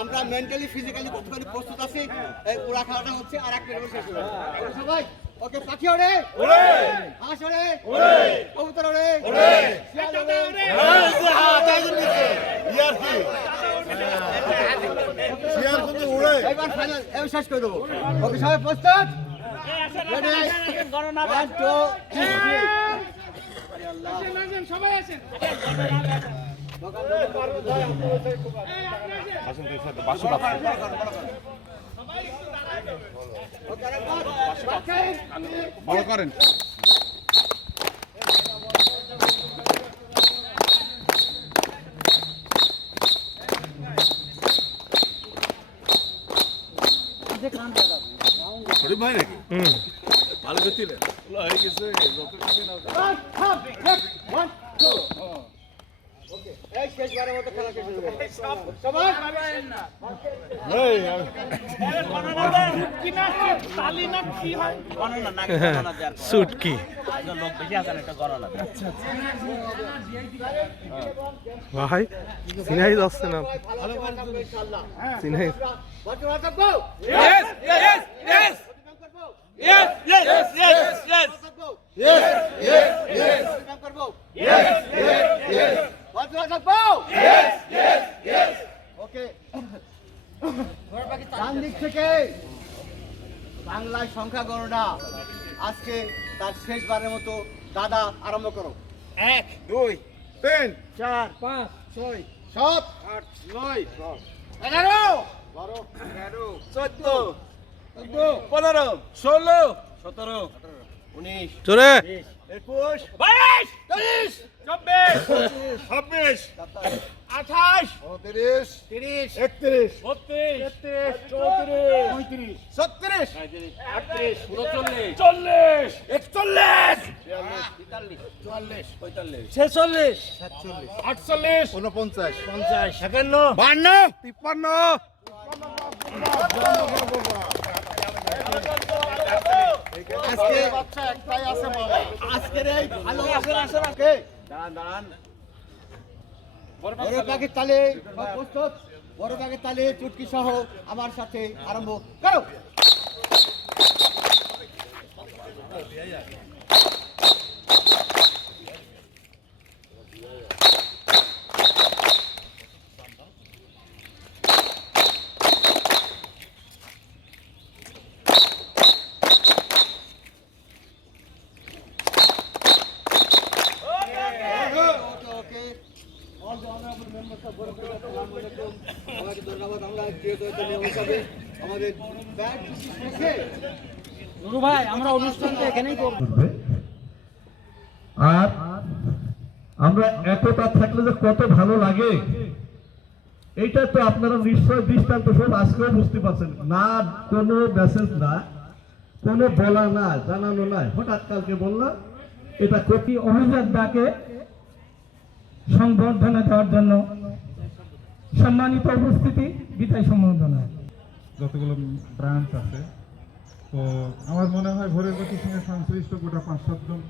আমার mentally physically কতখানি প্রস্তুত আছি ওরা খেলাটা হচ্ছে আর এক সবাই ওকে পাখি হাঁস কবুতর শেষ করে দেবো ওকে সবাই প্রস্তুত. সবাই ভালো করেন শরীফ ভাই নাকি? ভালো করছিলেন হয়ে গেছে সুটকি একটা গণনা দেওয়ার। ভাই সিনাই যাচ্ছে না। সিনাই। থাকব? Yes, yes, yes, পরিশ্রম করব? yes, yes, yes, yes. ভালো থাকব? পরিশ্রম করব? বলতে ভালো থাকব? Okay. ডান দিক থেকে বাংলায় সংখ্যা গণনা আজকে তার শেষবারের মতো দাদা আরম্ভ করো এক দুই তিন চার পাঁচ ছয় সাত আট নয় এগারো বারো তেরো চোদ্দ পনেরো ষোলো সতেরো উনিশ চলে একুশ বাইশ! তেইশ চব্বিশ! ছাব্বিশ আঠাশ! তিরিশ তিরিশ! একত্রিশ বত্রিশ! তেত্রিশ চৌত্রিশ পঁয়ত্রিশ ছত্রিশ! আটত্রিশ উনচল্লিশ চল্লিশ! একচল্লিশ! চুয়াল্লিশ পঁয়তাল্লিশ ছেচল্লিশ! আটচল্লিশ! উনপঞ্চাশ পঞ্চাশ একান্ন! বান্ন তিপ্পান্ন আজকে আজকের এই ভালো কে বড় পাখির তালে প্রস্তুত, বড় পাখির তালে চুটকি সহ আমার সাথে আরম্ভ করো। আর আমরা একতা থাকলে যে কত ভালো লাগে, এইটা তো আপনারা নিশ্চয় দৃষ্টান্ত সব আজকেও বুঝতে পারছেন। না, কোনো মেসেজ না, কোনো বলা না, জানানো নাই। হঠাৎ কালকে বললাম, এটা কপি অভিজাত দাকে সংবর্ধনা দেওয়ার জন্য সম্মানিত উপস্থিতি, বিদায় সম্বর্ধনা। যতগুলো ব্রাঞ্চ আছে, তো আমার মনে হয় ভোরের গতি সঙ্গে সংশ্লিষ্ট গোটা পাঁচ সাতজন